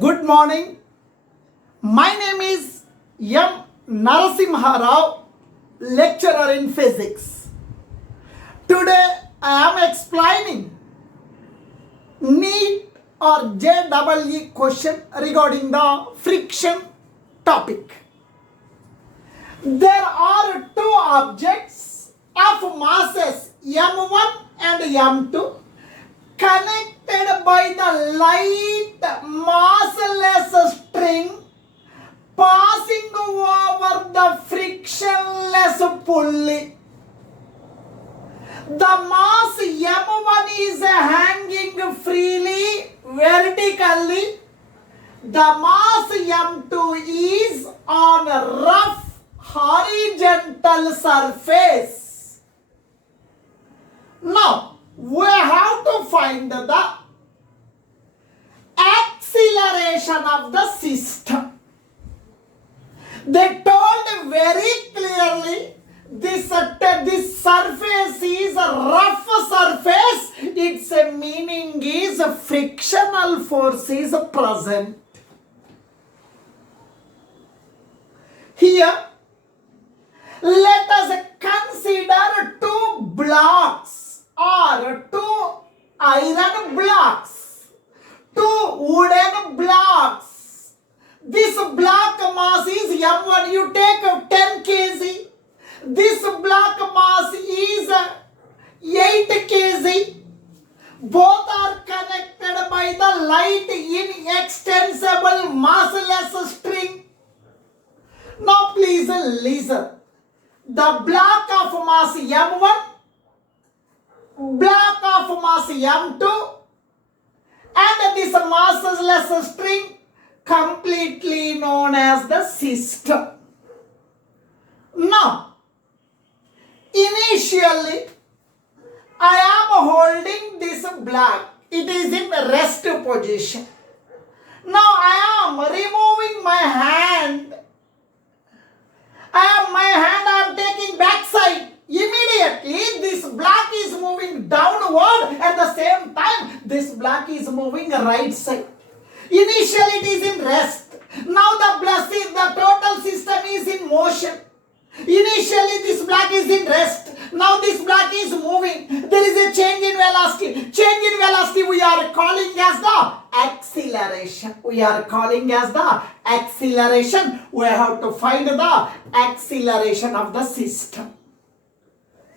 Good morning. My name is M. Narasimha Rao, lecturer in physics. Today I am explaining NEET or JEE question regarding the friction topic. There are two objects of masses M1 and M2 connected by the light massless string passing over the frictionless pulley. The mass M1 is hanging freely vertically. The mass M2 is on a rough horizontal surface. Now, we have to find the acceleration of the system. They told very clearly this surface is a rough surface. Its meaning is frictional force is present. Here, let us consider two blocks or two iron blocks, two wooden blocks. This block mass is M1. You take 10 kg. This block mass is 8 kg. Both are connected by the light inextensible massless string. Now please listen. The block of mass M1, block of mass M2, and this massless string completely known as the system. Now, initially, I am holding this block. It is in rest position. Now, I am removing my hand. I am taking backside. Immediately, this block is moving downward. At the same time, this block is moving right side. Initially, it is in rest. Now, the total system is in motion. Initially, this block is in rest. Now, this block is moving. There is a change in velocity. Change in velocity we are calling as the acceleration. We are calling as the acceleration. We have to find the acceleration of the system.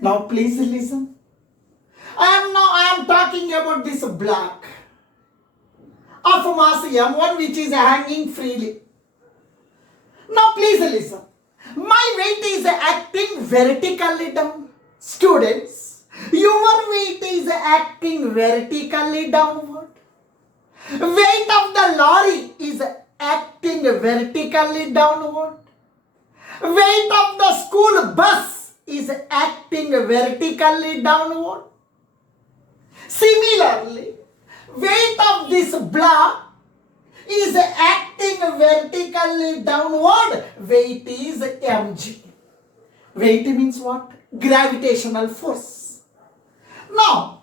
Now, please listen. I am talking about this block of mass M1 which is hanging freely. Now, please listen. My weight is acting vertically down. Students, your weight is acting vertically downward. Weight of the lorry is acting vertically downward. Weight of the school bus is acting vertically downward. Similarly, weight of this block is acting vertically downward. Weight is mg. Weight means what? Gravitational force. Now,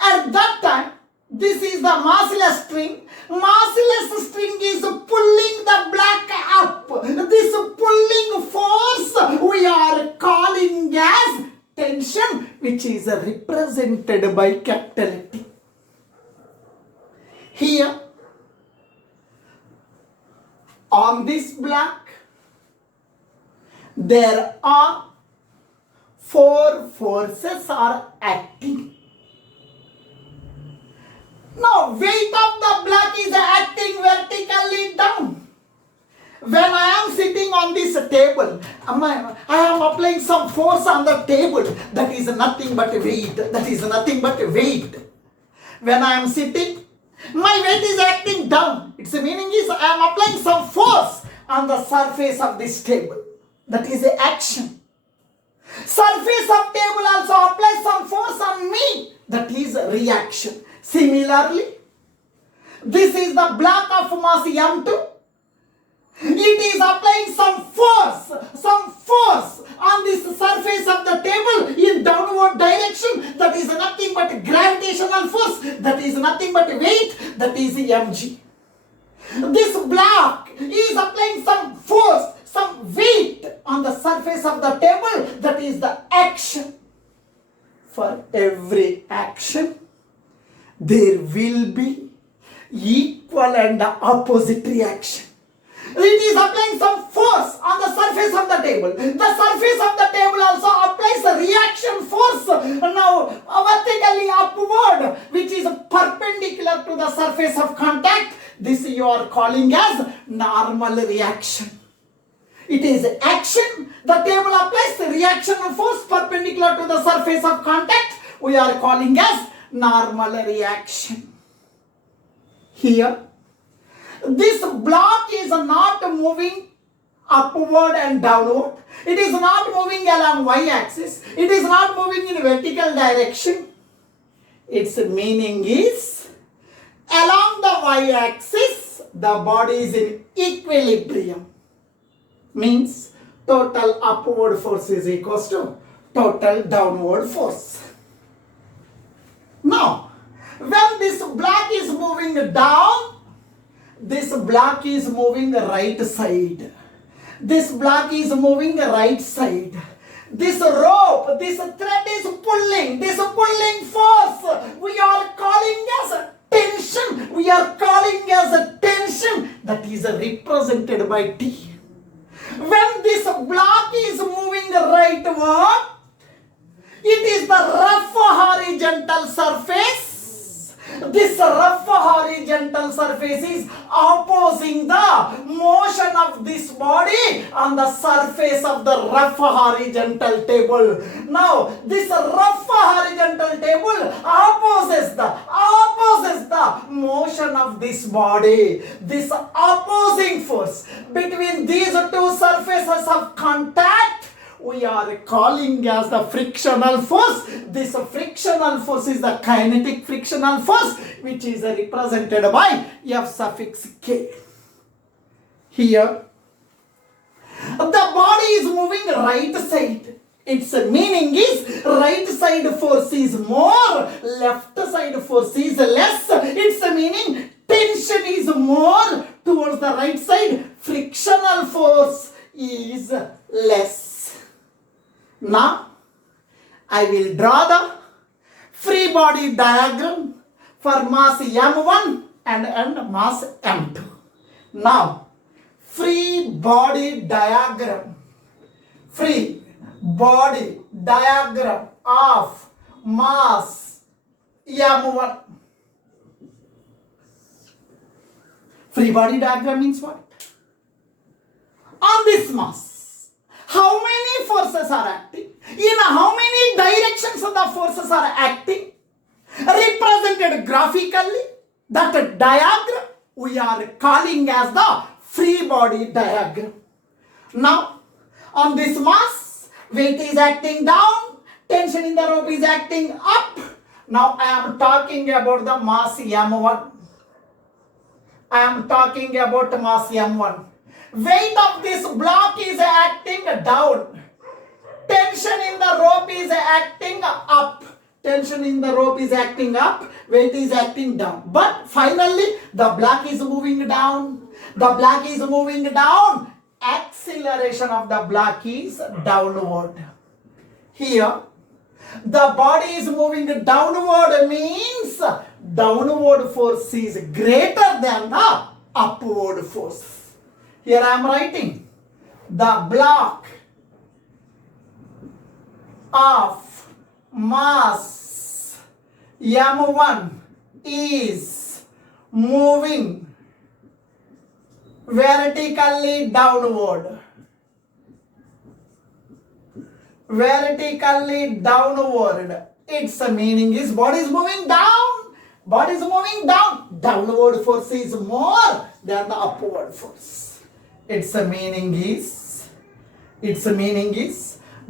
at that time, this is the massless string. Massless string is pulling the block up. This pulling force we are calling as tension, which is represented by capital T. Here, on this block, there are 4 forces are acting. Now, weight of the block is acting vertically down. When I am sitting on this table, I am applying some force on the table. That is nothing but weight. That is nothing but weight. When I am sitting, my weight is acting down. Its meaning is I am applying some force on the surface of this table. That is the action. Surface of table also applies some force on me. That is reaction. Similarly, this is the block of mass M2. It is applying some force on this surface of the table in downward direction. That is nothing but gravitational force. That is nothing but weight. That is mg. is applying some force, some weight on the surface of the table. That is the action. For every action, there will be equal and opposite reaction. It is applying some force on the surface of the table. The surface of the table also applies a reaction force now vertically upward, which is perpendicular to the surface of contact. This you are calling as normal reaction. It is action. The table applies the reaction force perpendicular to the surface of contact. We are calling as normal reaction. Here, this block is not moving upward and downward. It is not moving along y-axis. It is not moving in vertical direction. Its meaning is, along the y-axis, the body is in equilibrium. Means total upward force is equals to total downward force. Now, when this block is moving down, this block is moving right side. This block is moving right side. This rope, this thread is pulling. This pulling force, we are calling as tension. We are calling as a tension that is represented by T. When this block is moving rightward, it is the rough horizontal surface. This rough horizontal surface is opposing the motion of this body on the surface of the rough horizontal table. Now, this rough horizontal table opposes the motion of this body. This opposing force between these two surfaces of contact, we are calling as the frictional force. This frictional force is the kinetic frictional force, which is represented by F suffix K. Here, the body is moving right side. Its meaning is right side force is more, left side force is less. Its meaning tension is more towards the right side, frictional force is less. Now, I will draw the free body diagram for mass M1 and mass M2. Now, free body diagram of mass M1. Free body diagram means what? On this mass, how many forces are acting? In how many directions the forces are acting? Represented graphically, that diagram we are calling as the free body diagram. Now, on this mass, weight is acting down, tension in the rope is acting up. Now, I am talking about the mass M1. I am talking about mass M1. Weight of this block is acting down. Tension in the rope is acting up. Tension in the rope is acting up. Weight is acting down. But finally, the block is moving down. The block is moving down. Acceleration of the block is downward. Here, the body is moving downward means downward force is greater than the upward force. Here I am writing the block of mass M1 is moving vertically downward. Vertically downward. Its meaning is body is moving down. Body is moving down. Downward force is more than the upward force. Its meaning is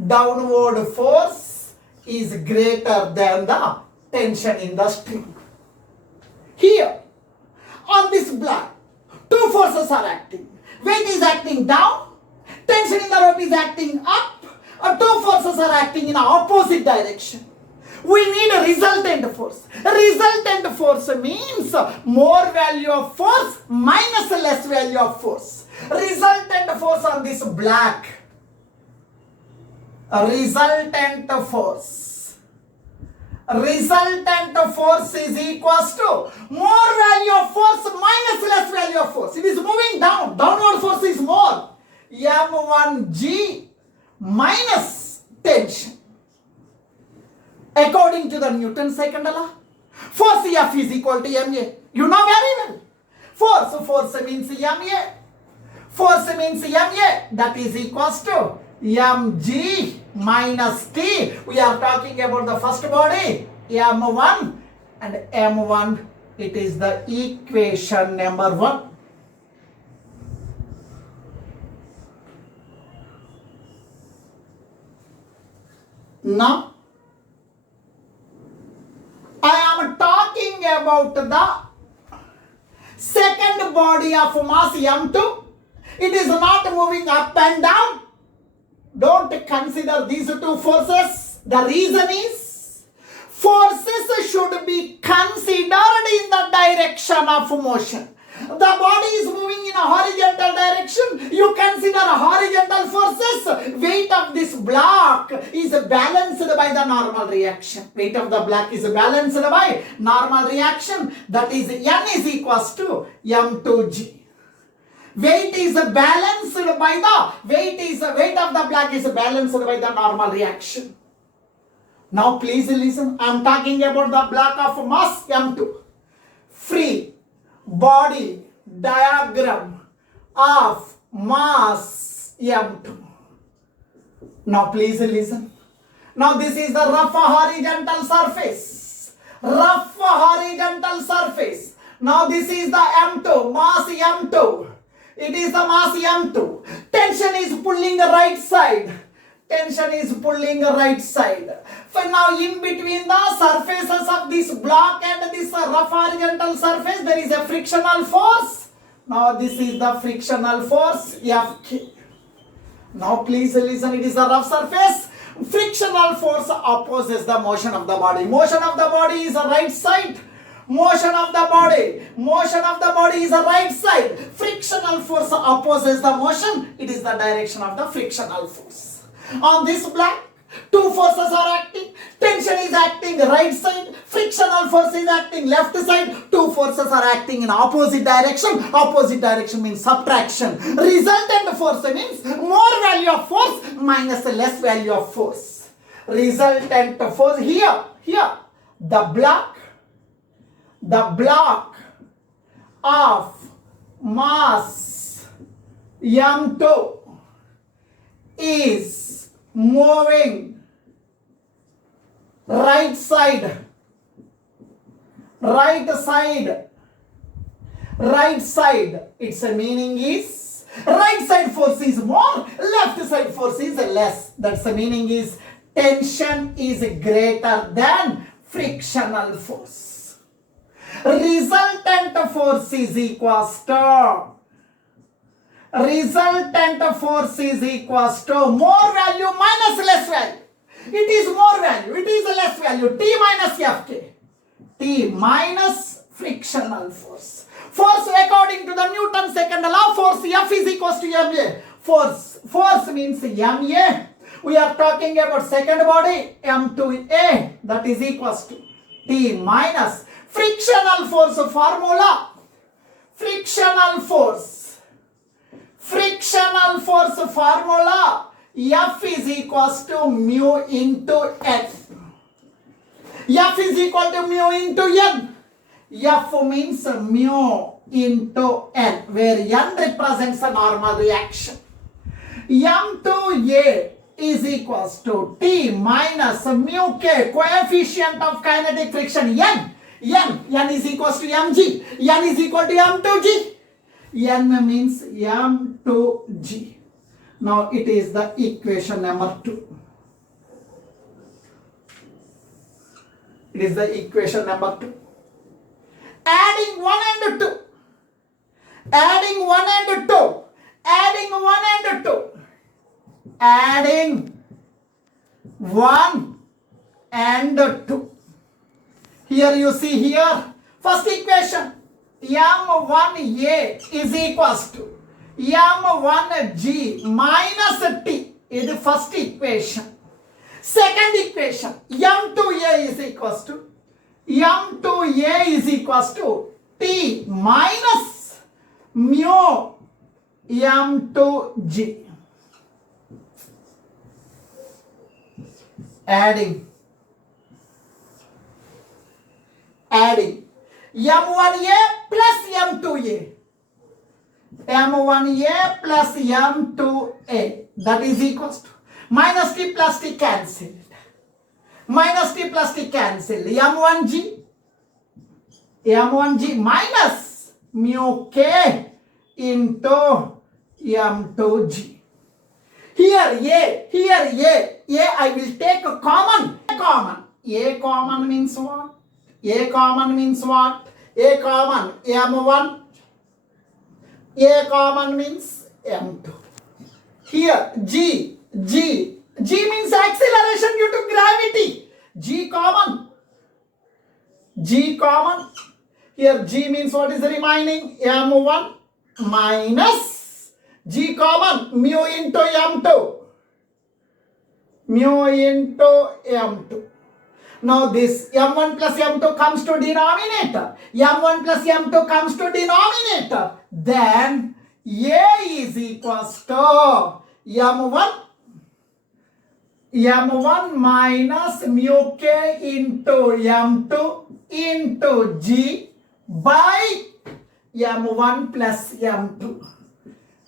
downward force is greater than the tension in the string. Here, on this block, two forces are acting. Weight is acting down, tension in the rope is acting up. Two forces are acting in opposite direction. We need a resultant force. Resultant force means more value of force minus less value of force. Resultant force on this black. Resultant force. Resultant force is equals to more value of force minus less value of force. It is moving down. Downward force is more. M1G minus tension. According to the Newton's second law, force F is equal to ma. You know very well. Force means ma. Force means ma. That is equals to mg minus t. We are talking about the first body, m1 and m1. It is the equation number 1. Now, I am talking about the second body of mass m2. It is not moving up and down. Don't consider these two forces. The reason is, forces should be considered in the direction of motion. The body is moving in a horizontal direction. You consider horizontal forces. Weight of this block is balanced by the normal reaction. Weight of the block is balanced by normal reaction. That is N is equals to M2G. Weight is balanced by the weight of the block is balanced by the normal reaction. Now please listen. I am talking about the block of mass M2. Free body diagram of mass M2. Now please listen. Now this is the rough horizontal surface. Rough horizontal surface. Now this is the M2, mass M2. It is the mass M2. Tension is pulling the right side. Tension is pulling the right side. So now in between the surfaces of this block and this rough horizontal surface, there is a frictional force. Now this is the frictional force Fk. Now please listen, it is a rough surface. Frictional force opposes the motion of the body. Motion of the body is the right side. Motion of the body is the right side. Frictional force opposes the motion. It is the direction of the frictional force. On this block, two forces are acting. Tension is acting right side. Frictional force is acting left side. Two forces are acting in opposite direction. Opposite direction means subtraction. Resultant force means more value of force minus less value of force. Resultant force here. The block of mass M2 is moving right side. Its meaning is right side force is more, left side force is less. That's the meaning is tension is greater than frictional force. Resultant force is equals to more value minus less value. It is more value, it is less value. T minus Fk. T minus frictional force. Force according to the Newton's second law, force F is equals to ma. Force means ma. We are talking about second body M2A, that is equals to T minus frictional force formula. Frictional force formula F is equals to mu into N. F is equal to mu into N. F means mu into N, where N represents a normal reaction. M2A is equals to T minus mu K, coefficient of kinetic friction N. N is equals to mg. N is equal to m2g. N means m2g. Now it is the equation number 2. It is the equation number 2. Adding 1 and 2. Adding 1 and 2. Adding 1 and 2. Adding 1 and 2. Here you see here, first equation, m1a is equals to m1g minus t is the first equation. Second equation, m2a is equals to t minus mu m2g. Adding m1a plus m2a, m1a plus m2a, that is equals to minus t plus t cancelled, m1g minus mu k into m2g. Here a I will take a common. A common means what? A common m1. A common means m2. Here g means acceleration due to gravity. G common. Here g means what is the remaining? m1 minus g common mu into m2. Now this m1 plus m2 comes to denominator. Then a is equals to m1 minus mu k into m2 into g by m1 plus m2.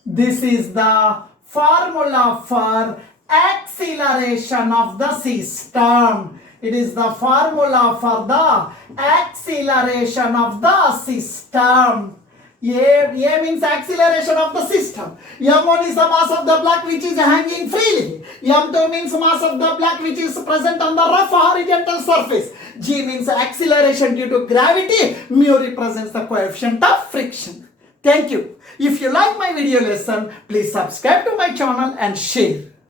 This is the formula for acceleration of the system. It is the formula for the acceleration of the system. A means acceleration of the system. M1 is the mass of the block which is hanging freely. M2 means mass of the block which is present on the rough horizontal surface. G means acceleration due to gravity. Mu represents the coefficient of friction. Thank you. If you like my video lesson, please subscribe to my channel and share.